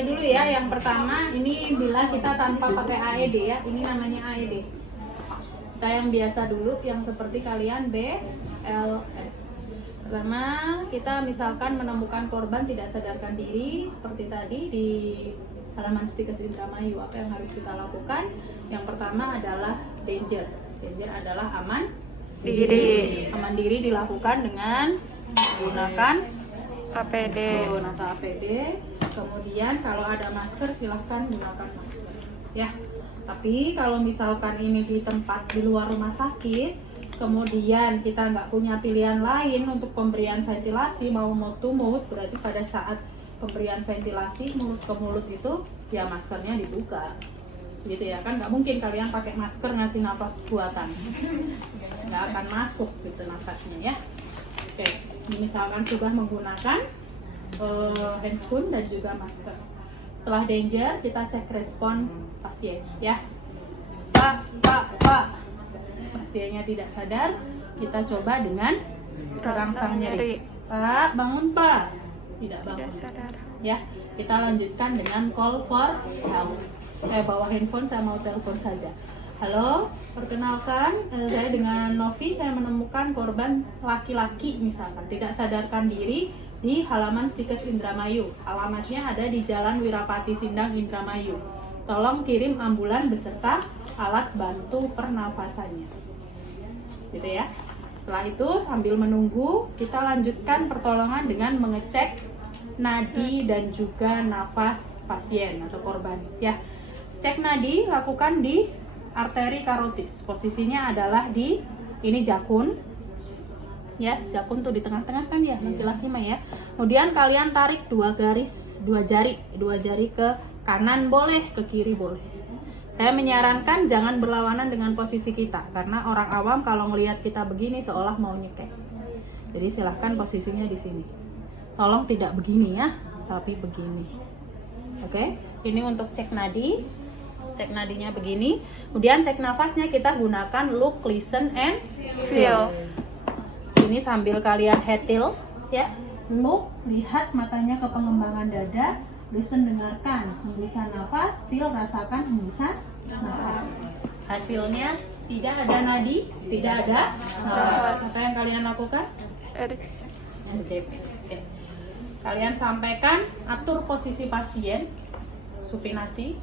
mulai dulu ya. Yang pertama ini bila kita tanpa pakai AED ya, ini namanya AED. Kita yang biasa dulu, yang seperti kalian BLS. Pertama kita misalkan menemukan korban tidak sadarkan diri seperti tadi di halaman Stikes Indramayu. Apa yang harus kita lakukan? Yang pertama adalah danger. Danger adalah aman diri. Aman diri dilakukan dengan menggunakan APD. menggunakan APD. Kemudian kalau ada masker silahkan gunakan masker ya. Tapi kalau misalkan ini di tempat di luar rumah sakit, kemudian kita nggak punya pilihan lain untuk pemberian ventilasi, mau mouth to mouth, berarti pada saat pemberian ventilasi mulut ke mulut itu ya maskernya dibuka gitu ya kan. Nggak mungkin kalian pakai masker ngasih nafas buatan, nggak akan masuk gitu nafasnya ya. Oke, misalkan sudah menggunakan handscoon dan juga masker. Setelah danger kita cek respon pasien ya. Pak, pasiennya tidak sadar, kita coba dengan terangsang nyeri. Pak, bangun Pak. Tidak bangun. Tidak sadar. Ya, kita lanjutkan dengan call for help. Saya bawa handphone, saya mau telepon saja. Halo, perkenalkan saya dengan Novi. Saya menemukan korban laki-laki misalkan tidak sadarkan diri di halaman Stikes Indramayu. Alamatnya ada di Jalan Wirapati Sindang Indramayu. Tolong kirim ambulan beserta alat bantu pernafasannya. Gitu ya. Setelah itu sambil menunggu kita lanjutkan pertolongan dengan mengecek nadi dan juga nafas pasien atau korban ya. Cek nadi lakukan di arteri karotis. Posisinya adalah di ini jakun ya, jakun tuh di tengah-tengah kan ya laki-laki mah ya. Kemudian kalian tarik dua jari ke kanan boleh, ke kiri boleh. Saya menyarankan jangan berlawanan dengan posisi kita karena orang awam kalau ngelihat kita begini seolah mau nyekek. Jadi silahkan posisinya di sini. Tolong tidak begini ya, tapi begini. Oke, ini untuk cek nadi. Cek nadinya begini. Kemudian cek nafasnya kita gunakan look, listen, and feel. Ini sambil kalian hetil ya. Look, lihat matanya ke pengembangan dada. Listen, dengarkan hembusan nafas. Feel, rasakan hembusan nafas. Hasilnya tidak ada nadi, tidak ada nafas. Apa yang kalian lakukan? RCP. Oke. Kalian sampaikan, atur posisi pasien, supinasi,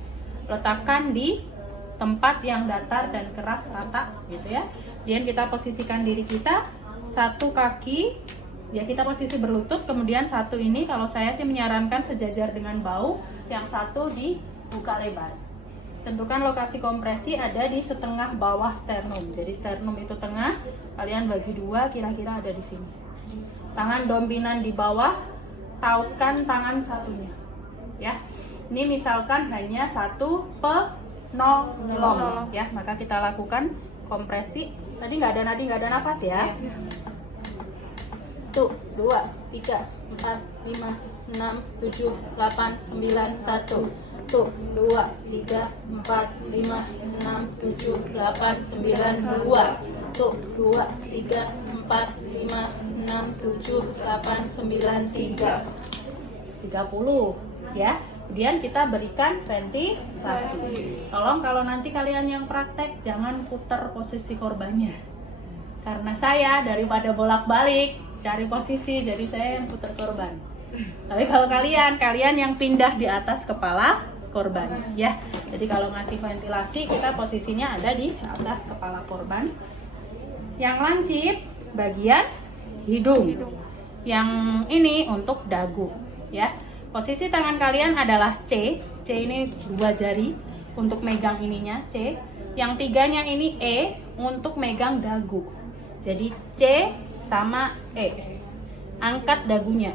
letakkan di tempat yang datar dan keras rata gitu ya. Kemudian kita posisikan diri kita, satu kaki ya kita posisi berlutut, kemudian satu ini kalau saya sih menyarankan sejajar dengan bahu, yang satu dibuka lebar. Tentukan lokasi kompresi ada di setengah bawah sternum. Jadi sternum itu tengah, kalian bagi dua, kira-kira ada di sini. Tangan dominan di bawah, tautkan tangan satunya ya. Ini misalkan hanya satu penolong ya, maka kita lakukan kompresi. Tadi nggak ada nadi, nggak ada nafas ya. Tuh, 2, 3, 4, 5, 6, 7, 8, 9, 1. Tuh, 2, 3, 4, 5, 6, 7, 8, 9, 2. Tuh, 2, 3, 4, 5, 6, 7, 8, 9, 3. 30 ya. Kemudian kita berikan ventilasi. Tolong kalau nanti kalian yang praktek jangan putar posisi korbannya. Karena saya daripada bolak-balik cari posisi, jadi saya yang putar korban. Tapi kalau kalian yang pindah di atas kepala korban ya. Jadi kalau ngasih ventilasi kita posisinya ada di atas kepala korban. Yang lancip bagian hidung. Yang ini untuk dagu ya. Posisi tangan kalian adalah C. C ini 2 jari untuk megang ininya C. Yang tiganya ini E untuk megang dagu. Jadi C sama E. Angkat dagunya.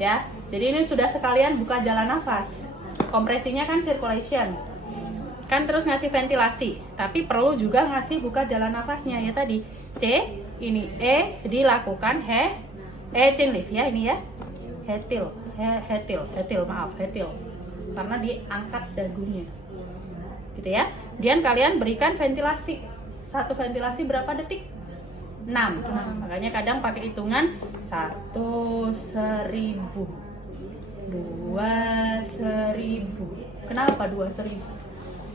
Ya. Jadi ini sudah sekalian buka jalan nafas. Kompresinya kan circulation. Kan terus ngasih ventilasi, tapi perlu juga ngasih buka jalan nafasnya ya tadi. C, ini E dilakukan chin lift ya ini ya. Hetil, karena diangkat dagunya gitu ya. Kemudian kalian berikan ventilasi. Satu ventilasi berapa detik? 6. Makanya kadang pakai hitungan 1.000, 2.000, nasional apa 2.000?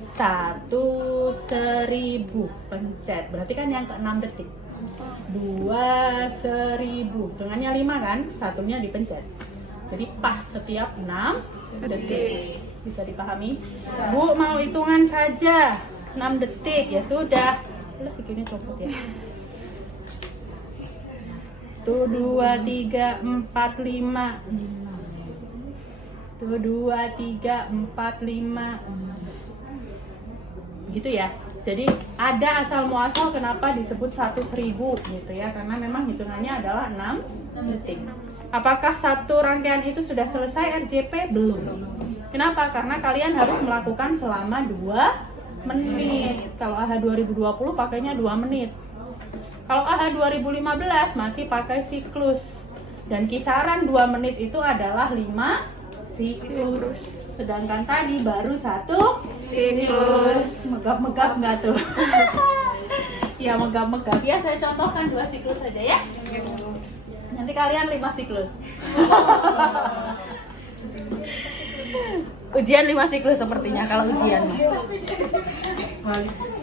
1.000 pencet, berarti kan yang ke 6 detik. 2.000, hitungannya 5 kan, satunya dipencet, jadi pas setiap 6 detik. Bisa dipahami? Bu mau hitungan saja 6 detik, ya sudah. Bikinnya copot ya. Tuh 2, 3, 4, 5. Tuh 2, 3, 4, 5. Gitu ya. Jadi ada asal muasal kenapa disebut 1.000 gitu ya, karena memang hitungannya adalah 6 detik. Apakah satu rangkaian itu sudah selesai RJP? Belum. Kenapa? Karena kalian harus melakukan selama 2 menit. Kalau AHA 2020 pakainya 2 menit. Kalau AHA 2015 masih pakai siklus. Dan kisaran 2 menit itu adalah 5 siklus. Sedangkan tadi baru 1 siklus. Megap-megap nggak tuh? Ya megap-megap. Ya saya contohkan 2 siklus saja ya. Nanti kalian 5 siklus. Ujian 5 siklus sepertinya kalau ujian.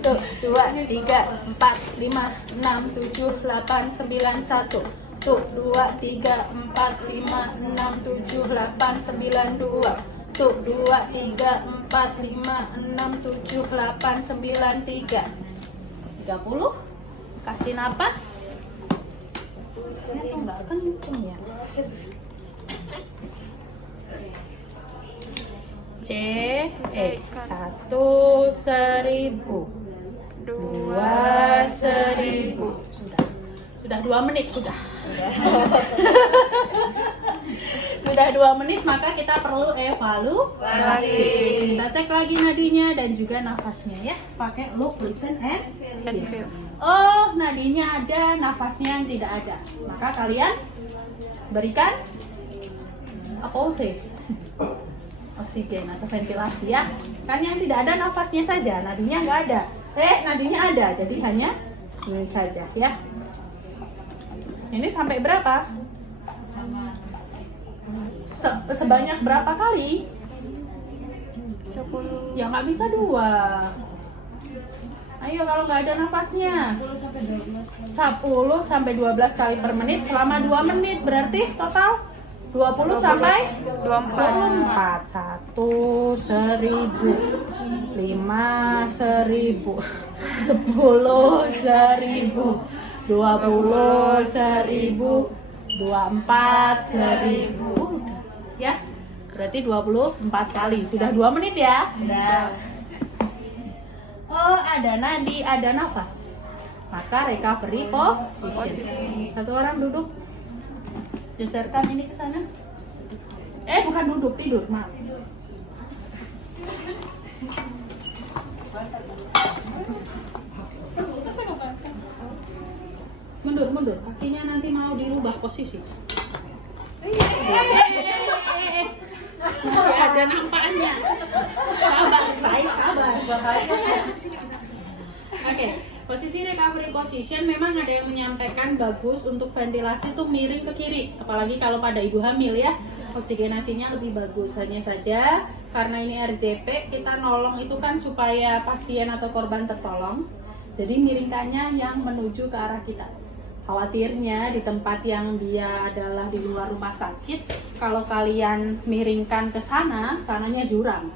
Tuh 2, 3, 4, 5, 6, 7, 8, 9, 1. Tuh 2, 3, 4, 5, 6, 7, 8, 9, 2. Tuh 2, 3, 4, 5, 6, 7, 8, 9, 3. 30. Kasih napas. Ini enggak kenceng ya. C, 1.000, 2.000. Sudah 2 menit sudah. Sudah 2 menit, maka kita perlu evaluasi. Kita cek lagi nadinya dan juga nafasnya ya. Pakai look, listen, and feel. Oh, nadinya ada, nafasnya yang tidak ada. Maka kalian berikan pulse, oksigen atau ventilasi ya. Kan yang tidak ada nafasnya saja, nadinya nggak ada. Nadinya ada, jadi hanya ini saja ya. Ini sampai berapa? Sebanyak berapa kali? 10. Ya nggak bisa 2. Ayo kalau nggak ada nafasnya 10 sampai 12 kali per menit selama 2 menit. Berarti total 20 sampai 24. 1.000, 5.000, 10.000, 20.000, 24.000. Ya, berarti 24 kali. Sudah 2 menit ya? Sudah. Oh, ada nadi, ada nafas. Maka recovery posisi. Satu orang duduk. Geserkan ini ke sana. Bukan duduk, tidur, maaf. Mundur. Kakinya nanti mau dirubah posisi. Masih ada nampaknya. Sabar. Oke, posisi recovery position memang ada yang menyampaikan bagus untuk ventilasi itu miring ke kiri, apalagi kalau pada ibu hamil ya, oksigenasinya lebih bagus. Hanya saja karena ini RJP, kita nolong itu kan supaya pasien atau korban tertolong, jadi miringkannya yang menuju ke arah kita. Khawatirnya di tempat yang dia adalah di luar rumah sakit, kalau kalian miringkan ke sana, sananya jurang,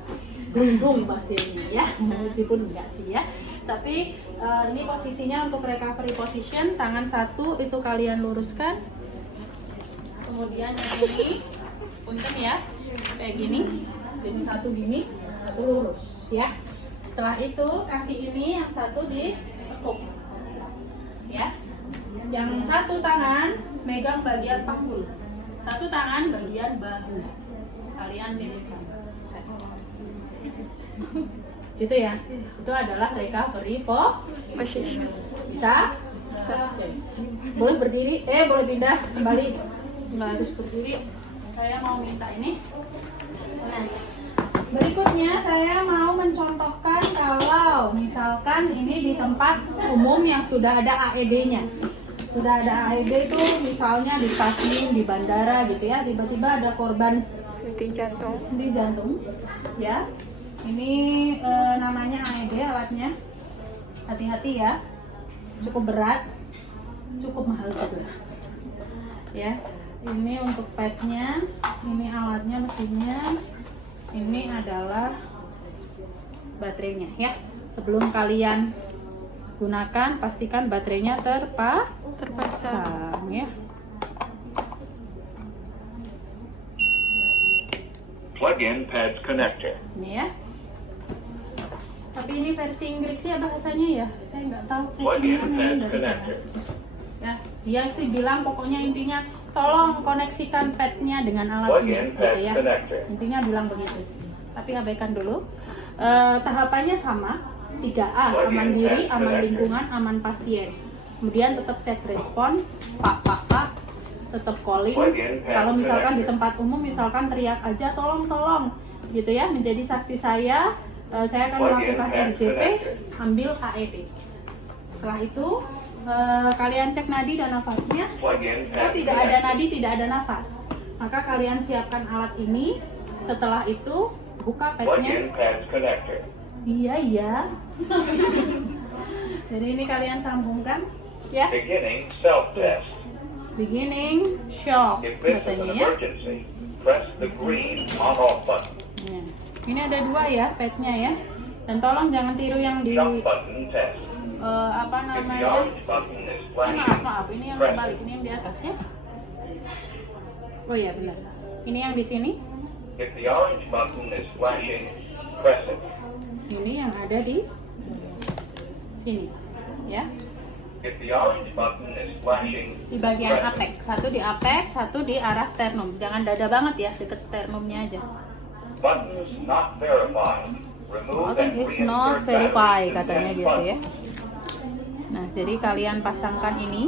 gelundung pasiennya ya, meskipun enggak sih ya. Tapi ini posisinya untuk recovery position, tangan satu itu kalian luruskan, kemudian yang ini, punten ya, kayak gini, jadi satu gini, satu lurus ya. Setelah itu kaki ini yang satu ditekuk ya. Yang satu tangan megang bagian panggul, satu tangan bagian bahu. Kalian miringkan. Gitu ya. Itu adalah recovery position. Bisa? Bisa. Oke. Boleh berdiri? Boleh pindah kembali. Nggak harus berdiri. Saya mau minta ini. Nah, berikutnya saya mau mencontohkan kalau misalkan ini di tempat umum yang sudah ada AED-nya. Sudah ada AED itu misalnya di stasiun, di bandara gitu ya, tiba-tiba ada korban Henti jantung. di jantung ya. Ini namanya AED alatnya. Hati-hati ya. Cukup berat, cukup mahal juga. Ya. Ini untuk padnya, ini alatnya, mesinnya. Ini adalah baterainya ya. Sebelum kalian gunakan, pastikan baterainya terpasang ya. Plug-in pad connector. Ini ya. Tapi ini versi Inggrisnya bahasanya ya. Saya nggak tahu Plug-in settingan pad ini dari connector. sana. Ya, dia sih bilang pokoknya intinya tolong koneksikan padnya dengan alat ini, Plug-in gitu pad ya. connector. Intinya bilang begitu. Tapi abaikan dulu. Tahapannya sama. 3A, aman diri, aman lingkungan, aman pasien. Kemudian tetap cek respon, pak, tetap calling. Kalau misalkan di tempat umum, misalkan teriak aja tolong, gitu ya, menjadi saksi saya akan melakukan RJP, ambil AED. Setelah itu kalian cek nadi dan nafasnya. Oh, tidak ada nadi, tidak ada nafas. Maka kalian siapkan alat ini. Setelah itu buka padnya. Plug-in pad connector. Iya. Jadi ini kalian sambungkan ya. Beginning self-test. Beginning shock If this is an katanya ya. emergency, press the green on-off button. Ya. Ini ada 2 ya padnya ya. Dan tolong jangan tiru yang di Jump button test. apa If the namanya? orange button is Maaf, flashing, ini yang press kebalik, it. ini yang di atas ya. Oh iya benar. Ini yang di sini. If the orange button is flashing, press it. Ini yang ada di sini ya. If the orange button is flashing, Di bagian press it. apex, satu di apex, satu di arah sternum. Jangan dada banget ya, deket sternumnya aja. Buttons not verified. Remove Button and is not reinsert verified batteries in katanya that gitu button. ya. Nah, jadi kalian pasangkan ini.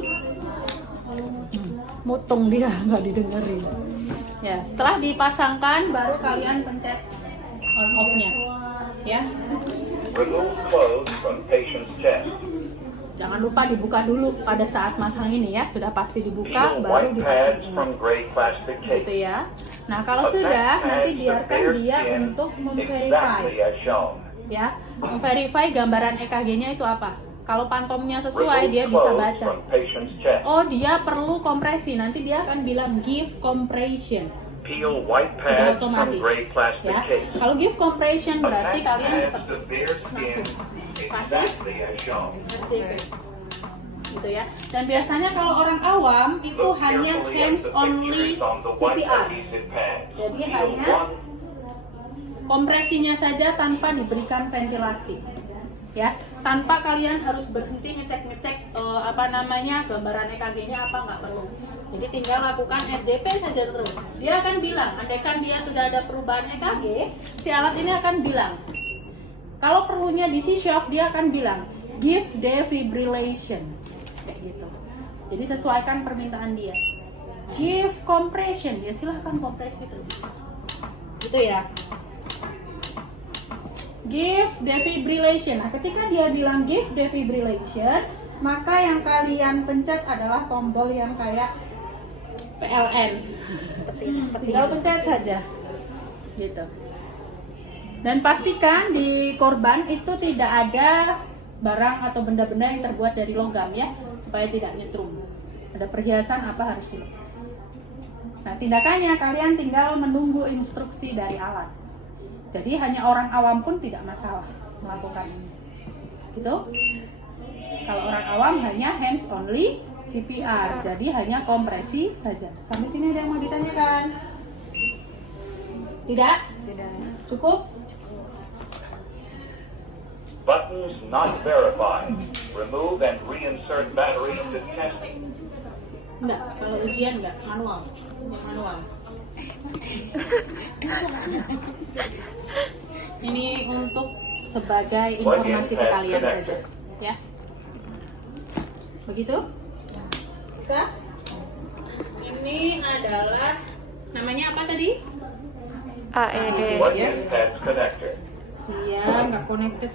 Mutung dia nggak didengerin. Ya, setelah dipasangkan baru kalian pencet on off-nya. Ya. Remove clothes from patient's chest. Jangan lupa dibuka dulu pada saat masang ini ya. Sudah pasti dibuka Peel baru white dipasang pads ini. from gray plastic Gitu case. ya. Nah, kalau sudah nanti biarkan dia untuk memverify. Exactly as shown. Ya, memverify gambaran EKG-nya itu apa. Kalau pantomnya sesuai, dia bisa Clothes baca. from patient's chest. Oh, dia perlu kompresi. Nanti dia akan bilang give compression. Peel white Sudah pads from otomatis. gray plastic Ya. case. Kalau give compression berarti Attach kalian pads tetap to bare skin exactly as shown. RJP. Gitu ya. Dan biasanya kalau orang awam itu Look hanya carefully at hands the only pictures on the white CPR. adhesive pad. Jadi Peel hanya one kompresinya saja tanpa diberikan ventilasi. Ya, tanpa kalian harus berhenti ngecek apa namanya gambaran EKG-nya apa nggak perlu. Jadi tinggal lakukan RJP saja terus. Dia akan bilang, andaikan dia sudah ada perubahan EKG, si alat ini akan bilang. Kalau perlunya DC shock, dia akan bilang give defibrillation, kayak gitu. Jadi sesuaikan permintaan dia. Give compression, dia silahkan kompresi terus. Gitu ya. Give defibrillation. Nah, ketika dia bilang give defibrillation, maka yang kalian pencet adalah tombol yang kayak PLN. Tinggal pencet saja. Gitu. Dan pastikan di korban itu tidak ada barang atau benda-benda yang terbuat dari logam ya, supaya tidak nyetrum. Ada perhiasan apa harus dilepas. Nah, tindakannya kalian tinggal menunggu instruksi dari alat. Jadi hanya orang awam pun tidak masalah melakukan ini. Gitu. Kalau orang awam hanya hands only CPR. Jadi hanya kompresi saja. Sampai sini ada yang mau ditanyakan? Tidak? Tidak. Cukup? buttons not verified. Remove and reinsert batteries to testing. Enggak, kalau ujian enggak, manual. Yang manual. Ini untuk sebagai informasi ke kalian saja, ya. Begitu? Bisa? Ini adalah namanya apa tadi? AED. Plug-in pads connector. Iya, nggak connected.